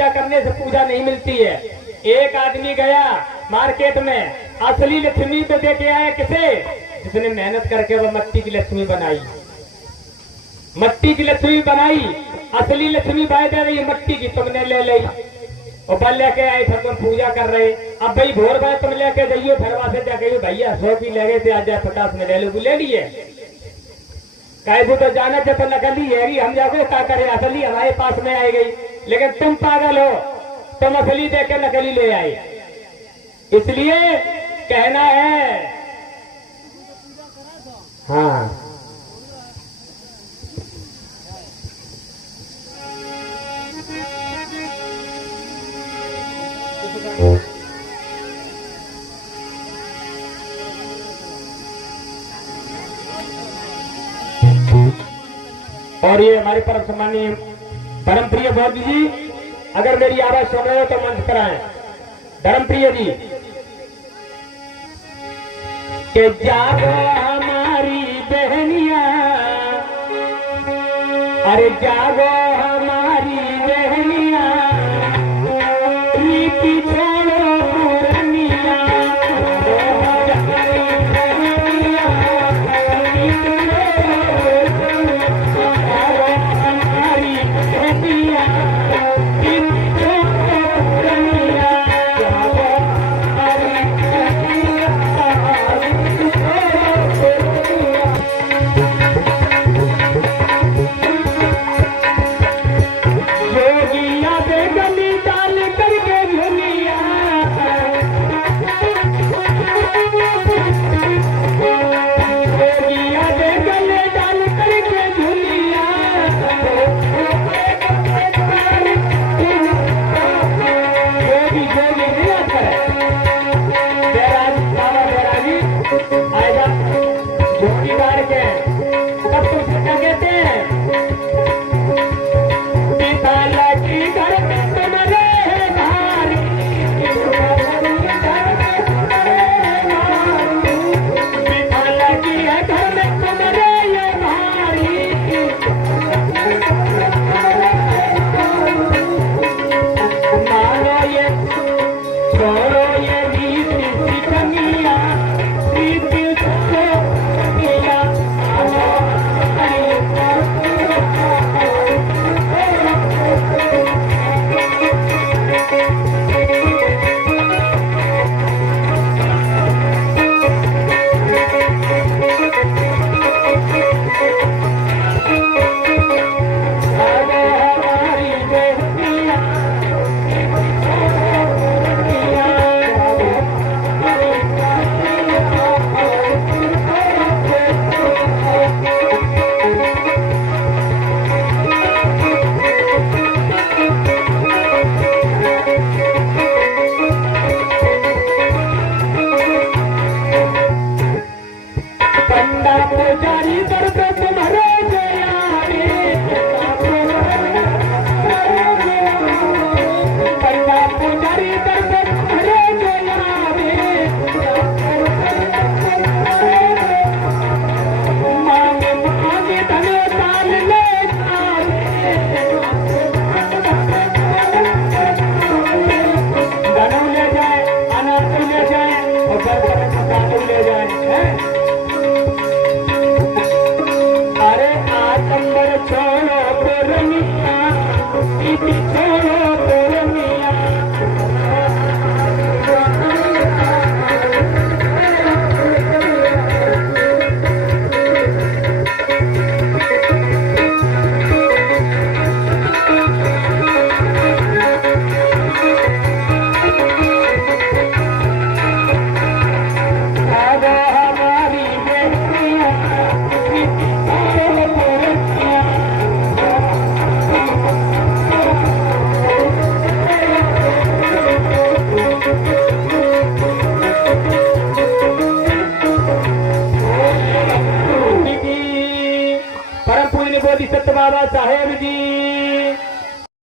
पूजा करने से पूजा नहीं मिलती है। एक आदमी गया मार्केट में, असली लक्ष्मी को दे के आया किसे? जिसने मेहनत करके वो मट्टी की लक्ष्मी बनाई, मट्टी की लक्ष्मी बनाई। असली लक्ष्मी बाय दे रही मट्टी की, तुमने ले ली और बल लेके आई, फिर तुम पूजा कर रहे। अब भाई भोर बार तुम लेके जाइए, फिर वहां से जाके भैया 100 की लगे थे, आज 50 में ले लो, ले लिए। कहे वो तो जाना थे तो नकली है, हम जाके क्या करे, असली हमारे पास में आई गई। लेकिन तुम पागल हो, तुम असली देख के नकली ले आए। इसलिए कहना है, हाँ और ये हमारे परम सम्मानीय धर्म प्रिय बौद्ध जी, अगर मेरी आवाज सुन रहे हो तो मंच पर आए। धर्म प्रिय जी के जागो हमारी बहनिया, अरे जागो हमारी बहनिया, रीति छोड़ो पुरनिया, बाबा साहेब जी